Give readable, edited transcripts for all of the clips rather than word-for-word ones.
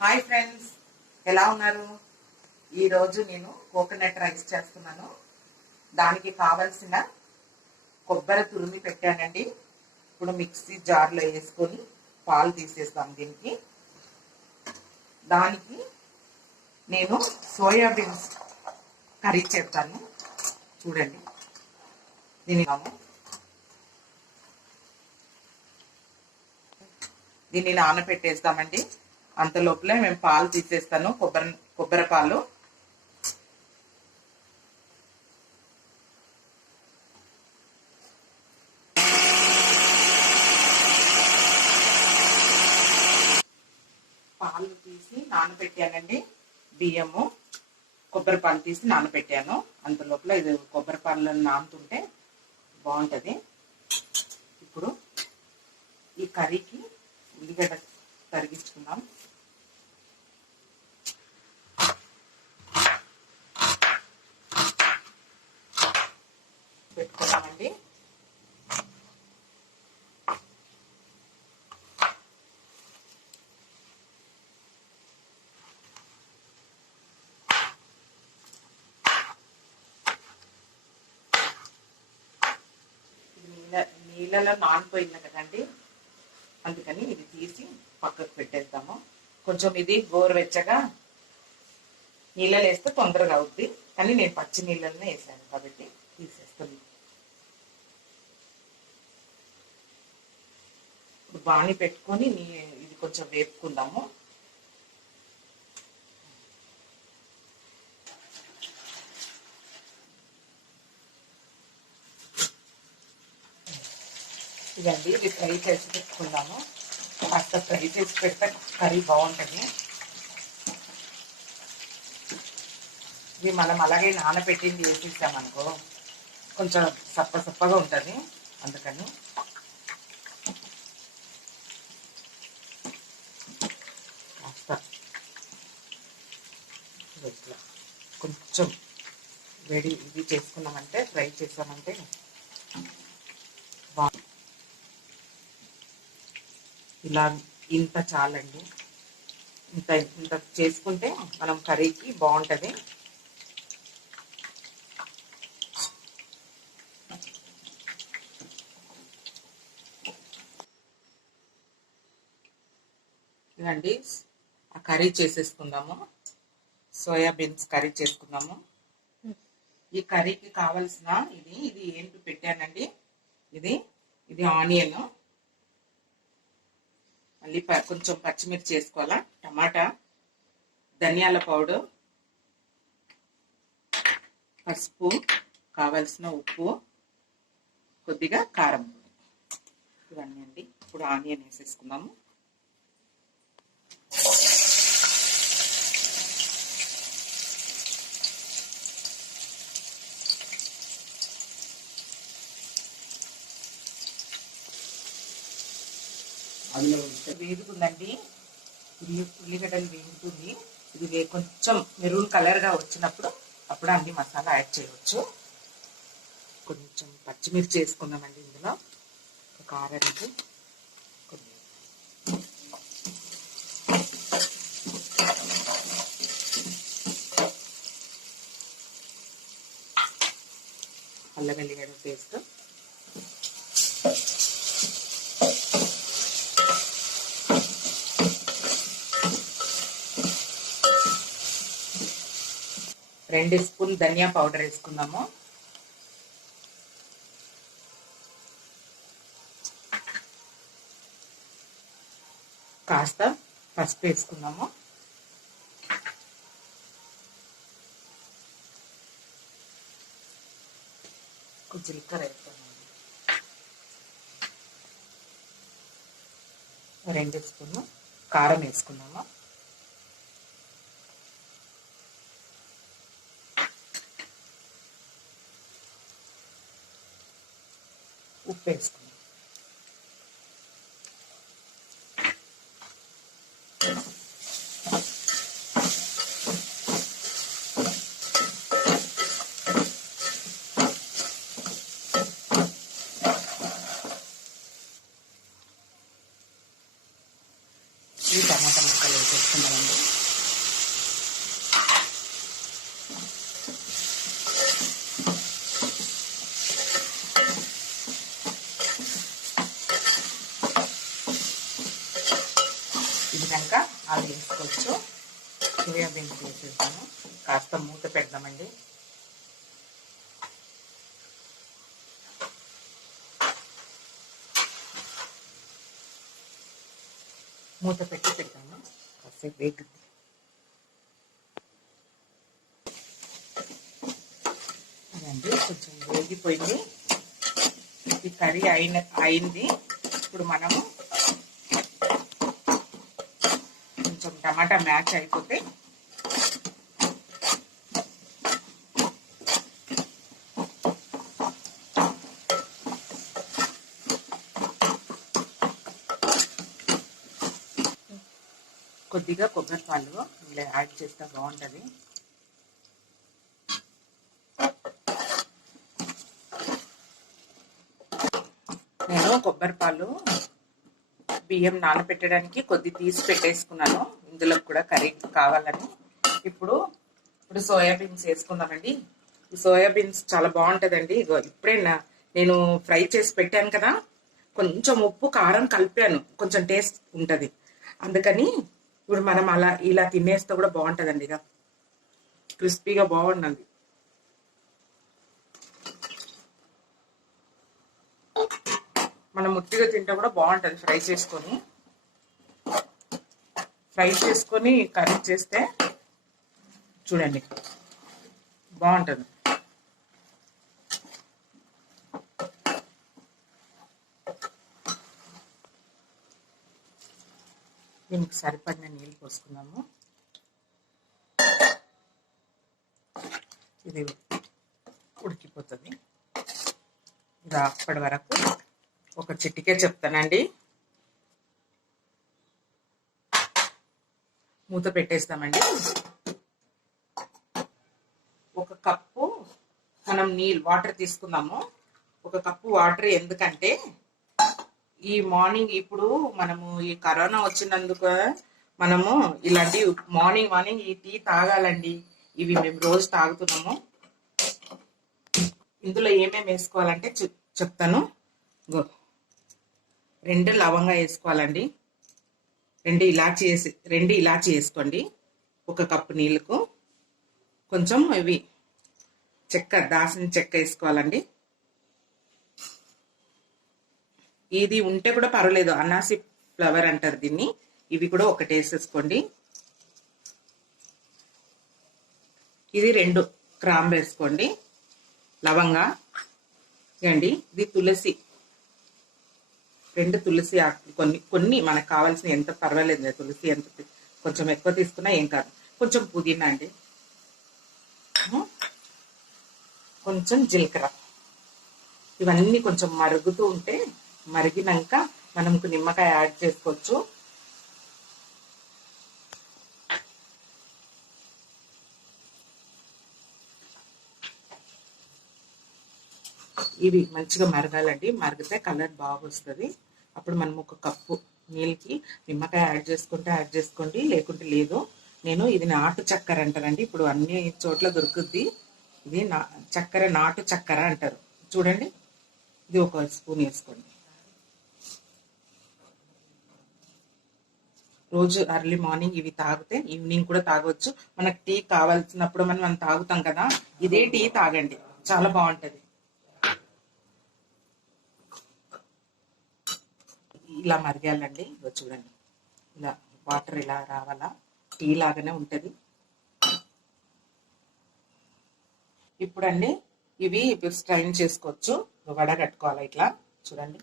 Hi friends, ఎలా ఉన్నారు? ఈరోజు నేను కోకోనట్ రైస్ చేస్తున్నాను. దానికి కావలసిన కొబ్బరి తురిమి పెట్టానండి. ఇప్పుడు మిక్సీ జార్లో వేసుకొని పాలు తీసేస్తాం. దానికి నేను సోయాబీన్స్ కర్రీ చేస్తాను. చూడండి, దీన్ని నానబెట్టేస్తామండి. అంత లోపలే మేము పాలు తీసేస్తాను. కొబ్బరి పాలు తీసి నానబెట్టానండి. బియ్యము కొబ్బరి పాలు తీసి నానబెట్టాను. అంత లోపల ఇది కొబ్బరి పాలు నానుతుంటే బాగుంటుంది. ఇప్పుడు ఈ కర్రీకి ఉల్లిగడ్డ తరిగించుకుందాం. పెట్టుకున్నామండి. నీళ్ళలో నానిపోయింది కదండి, అందుకని ఇది తీసి పక్కకు పెట్టేద్దాము. కొంచెం ఇది గోరువెచ్చగా నీళ్ళలో వేస్తే తొందరగా అవుద్ది, కానీ నేను పచ్చి నీళ్ళనే వేసాను కాబట్టి తీసేస్తాను. ఇప్పుడు బాణీ పెట్టుకొని ఇది కొంచెం వేపుకుందాము. ఇదండి, ఇది ఫ్రై చేసి పెట్టుకుందాము. కాస్త ఫ్రై చేసి పెడితే కర్రీ బాగుంటుంది. ఇది మనం అలాగే నానబెట్టింది వేసేసామనుకో కొంచెం సప్పగా ఉంటుంది. అందుకని కాస్త ఇట్లా కొంచెం వేడి ఇది చేసుకున్నామంటే, ఫ్రై చేసామంటే బాగా ఇలా ఇంత చాలండి. ఇంత చేసుకుంటే మనం కర్రీకి బాగుంటుంది. ఇదండి, ఆ కర్రీ చేసేసుకుందాము. సోయాబీన్స్ కర్రీ చేసుకుందాము. ఈ కర్రీకి కావలసిన ఇది ఏంటి పెట్టానండి. ఇది ఆనియన్, మళ్ళీ కొంచెం పచ్చిమిర్చి వేసుకోవాలా, టమాటా, ధనియాల పౌడర్, పసుపు, కావలసిన ఉప్పు, కొద్దిగా కారం, ఇవన్నీ అండి. ఇప్పుడు ఆనియన్ వేసేసుకుందాము. వేగుతుందండి, ఉల్లిగడ్డలు వేగుతుంది. ఇది కొంచెం మెరూన్ కలర్గా వచ్చినప్పుడు అప్పుడు అన్ని మసాలా యాడ్ చేయవచ్చు. కొంచెం పచ్చిమిర్చి వేసుకుందామండి. ఇందులో కారానికి అల్లం వెల్లిగడ్డ పేస్ట్, రెండు స్పూన్ ధనియా పౌడర్ వేసుకుందాము. కాస్త పసుపు వేసుకుందాము. కొంచెం జీలకర్ర వేసుకున్నాము. 2 స్పూన్లు కారం వేసుకున్నాము. ఉప్పు వేసుకున్నాం. ఈ టమాటా ముక్కలు వేసేసుకుందామండి. అది వేసుకోవచ్చు. సోయాబీన్స్ వేసేద్దాము. కాస్త మూత పెడదామండి. మూత పెట్టి పెట్టాము, కాసేపు వేగుద్ది. అదండి కొంచెం వేగిపోయింది. ఈ కర్రీ అయింది. ఇప్పుడు మనము కొంచెం టమాటా మ్యాచ్ అయిపోతే కొద్దిగా కొబ్బరి పాలు ఇలా యాడ్ చేస్తే బాగుంటుంది. నేను కొబ్బరి పాలు బియ్యం నానబెట్టడానికి కొద్ది తీసి పెట్టేసుకున్నాను, ఇందులో కూడా కర్రీ కావాలని. ఇప్పుడు సోయాబీన్స్ వేసుకుందామండి. ఈ సోయాబీన్స్ చాలా బాగుంటుందండి. ఇప్పుడే నేను ఫ్రై చేసి పెట్టాను కదా, కొంచెం ఉప్పు కారం కలిపాను, కొంచెం టేస్ట్ ఉంటుంది. అందుకని ఇప్పుడు మనం ఇలా తినేస్తే కూడా బాగుంటుందండి. ఇక క్రిస్పీగా బాగుంటుంది. మనం ముట్టిగా తింటే కూడా బాగుంటుంది. ఫ్రై చేసుకొని కర్రీ చేస్తే చూడండి బాగుంటుంది. దీనికి సరిపడిన నీళ్ళు పోసుకున్నాము. ఇది ఉడికిపోతుంది. ఇది అప్పటి వరకు ఒక చిటికే చెప్తానండి. మూత పెట్టేస్తామండి. ఒక కప్పు మనం వాటర్ తీసుకుందాము. ఒక కప్పు వాటర్ ఎందుకంటే ఈ మార్నింగ్ ఇప్పుడు మనము ఈ కరోనా వచ్చినందుకు మనము ఇలాంటి మార్నింగ్ ఈ టీ తాగాలండి. ఇవి మేము రోజు తాగుతున్నాము. ఇందులో ఏమేమి వేసుకోవాలంటే చెప్తాను. 2 లవంగా వేసుకోవాలండి. 2 ఇలాచి వేసుకోండి. 1 కప్పు నీళ్ళకు కొంచెం ఇవి దాల్చిన చెక్క వేసుకోవాలండి. ఇది ఉంటే కూడా పర్వాలేదు, అనాసి ఫ్లవర్ అంటారు దీన్ని. ఇవి కూడా 1 వేసేసుకోండి. ఇది 2 గ్రాములు వేసుకోండి. లవంగా అండి. ఇది తులసి, 2 తులసి ఆకులు, కొన్ని మనకు కావాల్సిన, ఎంత పర్వాలేదు తులసి ఎంత కొంచెం ఎక్కువ తీసుకున్నా ఏం కాదు. కొంచెం పుదీనా అండి, కొంచెం జీలకర్ర. ఇవన్నీ కొంచెం మరుగుతూ ఉంటే, మరిగినాక మనం నిమ్మకాయ యాడ్ చేసుకోవచ్చు. ఇవి మంచిగా మరగాలండి. మరిగితే కలర్ బాగా వస్తుంది. అప్పుడు మనం 1 కప్పు నీళ్ళకి నిమ్మకాయ యాడ్ చేసుకోండి, లేకుంటే లేదు. నేను ఇది నాటు చక్కెర అంటారండి. ఇప్పుడు అన్ని చోట్ల దొరుకుద్ది. ఇది చక్కెర, నాటు చక్కెర అంటారు చూడండి. ఇది 1 స్పూన్ వేసుకోండి. రోజు ఎర్లీ మార్నింగ్ ఇవి తాగితే ఈవినింగ్ కూడా తాగవచ్చు. మనకు టీ కావాల్సినప్పుడు మనం తాగుతాం కదా, ఇదే టీ తాగండి, చాలా బాగుంటుంది. ఇలా మరిగాలండి. ఇగో చూడండి, ఇలా వాటర్ ఇలా రావాలా, టీ లాగానే ఉంటుంది. ఇప్పుడు అండి ఇవి స్ట్రైన్ చేసుకోవచ్చు, వడగట్టుకోవాలి ఇట్లా. చూడండి,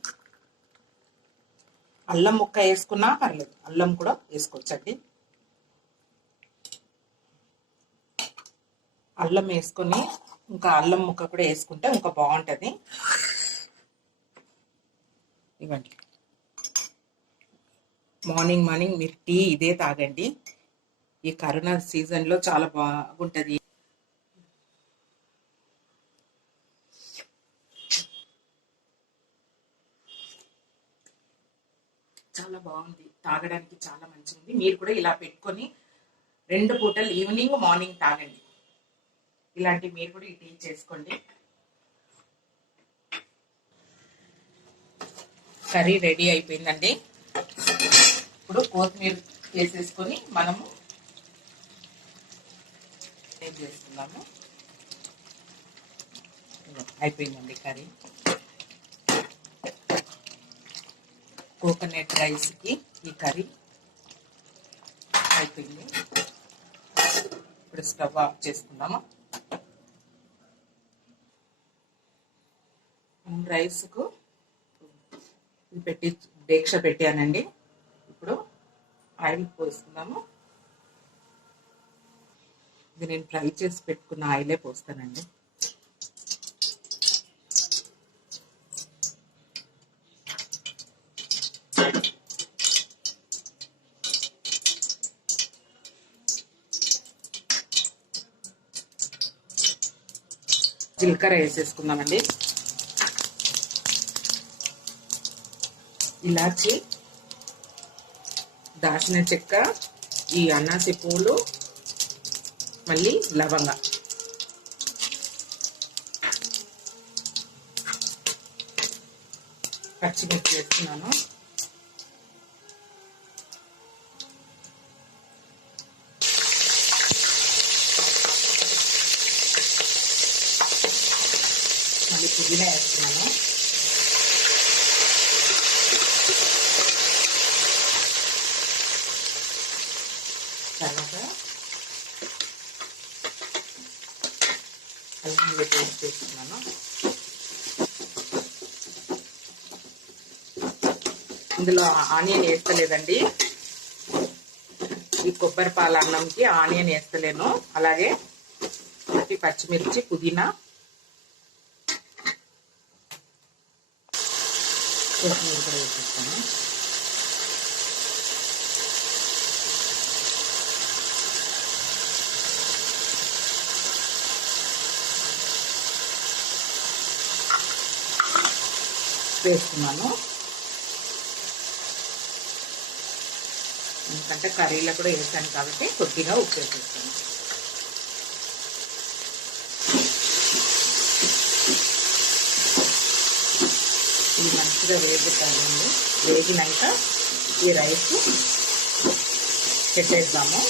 అల్లం ముక్క వేసుకున్నా పర్లేదు, అల్లం కూడా వేసుకోవచ్చండి. అల్లం వేసుకొని ఇంకా అల్లం ముక్క కూడా వేసుకుంటే ఇంకా బాగుంటుంది. ఇవ్వండి, మార్నింగ్ మీరు టీ ఇదే తాగండి. ఈ కరోనా సీజన్లో చాలా బాగుంటుంది. చాలా బాగుంది, తాగడానికి చాలా మంచిది. మీరు కూడా ఇలా పెట్టుకొని 2 పూటలు ఈవినింగ్ మార్నింగ్ తాగండి. ఇలాంటి మీరు కూడా ఈ టీ చేసుకోండి. కర్రీ రెడీ అయిపోయిందండి. ఇప్పుడు కొత్తిమీర వేసేసుకొని మనము ఏం చేసుకుందాము. అయిపోయిందండి కర్రీ. కోకోనట్ రైస్కి ఈ కర్రీ అయిపోయింది. ఇప్పుడు స్టవ్ ఆఫ్ చేసుకుందాము. రైస్కు పెట్టి డేక్ష పెట్టానండి. ఇప్పుడు ఆయిల్ పోసుకుందాము. ఇది నేను ఫ్రై చేసి పెట్టుకున్న ఆయిలే పోస్తానండి. జీలకర్ర వేసేసుకుందామండి. ఇలాచి, దాచిన చెక్క, ఈ అనాసి పూలు, మళ్ళీ లవంగ, పచ్చిమిర్చి వేస్తున్నాను. మళ్ళీ పుదీనా వేస్తున్నాను. తర్వాత అల్లం పేస్ట్ వేస్తున్నాను. ఇందులో ఆనియన్ వేస్తలేదండి. ఈ కొబ్బరి పాల అన్నంకి ఆనియన్ వేస్తలేను. అలాగే పచ్చిమిర్చి, పుదీనా, కొత్తిమీర కూడా వేసేస్తాను. వేస్తున్నాను. ఎందుకంటే కర్రీలో కూడా వేసాను కాబట్టి కొద్దిగా ఉప్పు వేసేస్తాను. ఇది మంచిగా వేగుతాయండి. వేగినాక ఈ రైస్ పెట్టేద్దాము.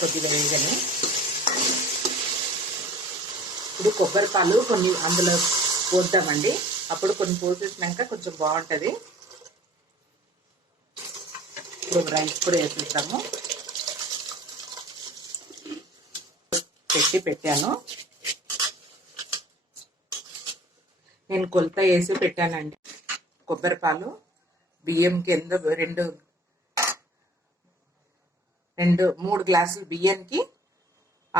కొద్దిగా వేగని ఇప్పుడు కొబ్బరి పాలు కొన్ని అందులో పోద్దామండి. అప్పుడు కొన్ని పోసేసినాక కొంచెం బాగుంటుంది. ఇప్పుడు రైస్ కూడా వేసేస్తాము. పెట్టాను. నేను కొలత వేసి పెట్టానండి. కొబ్బరి పాలు బియ్యం కింద 3 గ్లాసులు బియ్యానికి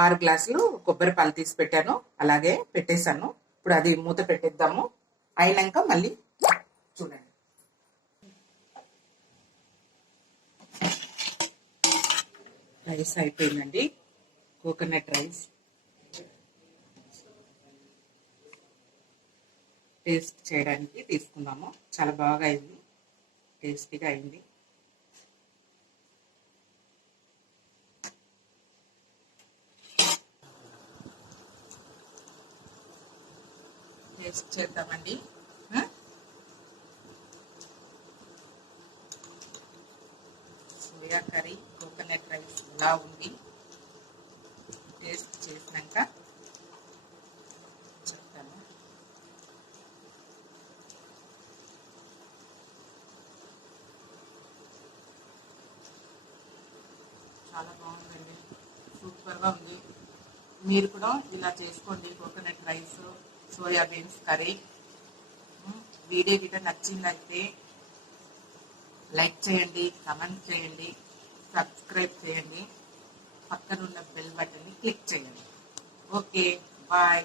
6 గ్లాసులు కొబ్బరి పాలు తీసి పెట్టాను. అలాగే పెట్టేశాను. ఇప్పుడు అది మూత పెట్టేద్దాము. అయినాక మళ్ళీ చూడండి. రైస్ అయిపోయిందండి. కోకోనట్ రైస్ టేస్ట్ చేయడానికి తీసుకుందాము. చాలా బాగా అయింది, టేస్టీగా అయింది. టేస్ట్ చేద్దామండి. సోయా కర్రీ, కోకోనట్ రైస్ ఇలా ఉంది. టేస్ట్ చేసినాక చెప్తాను. చాలా బాగుందండి, సూపర్గా ఉంది. మీరు కూడా ఇలా చేసుకోండి. Coconut rice, soyabeans curry. Video గిట్ట నచ్చిందైతే లైక్ చేయండి, కమెంట్ చేయండి, సబ్స్క్రైబ్ చేయండి, పక్కనున్న బెల్ బటన్ని క్లిక్ చేయండి. Okay, bye.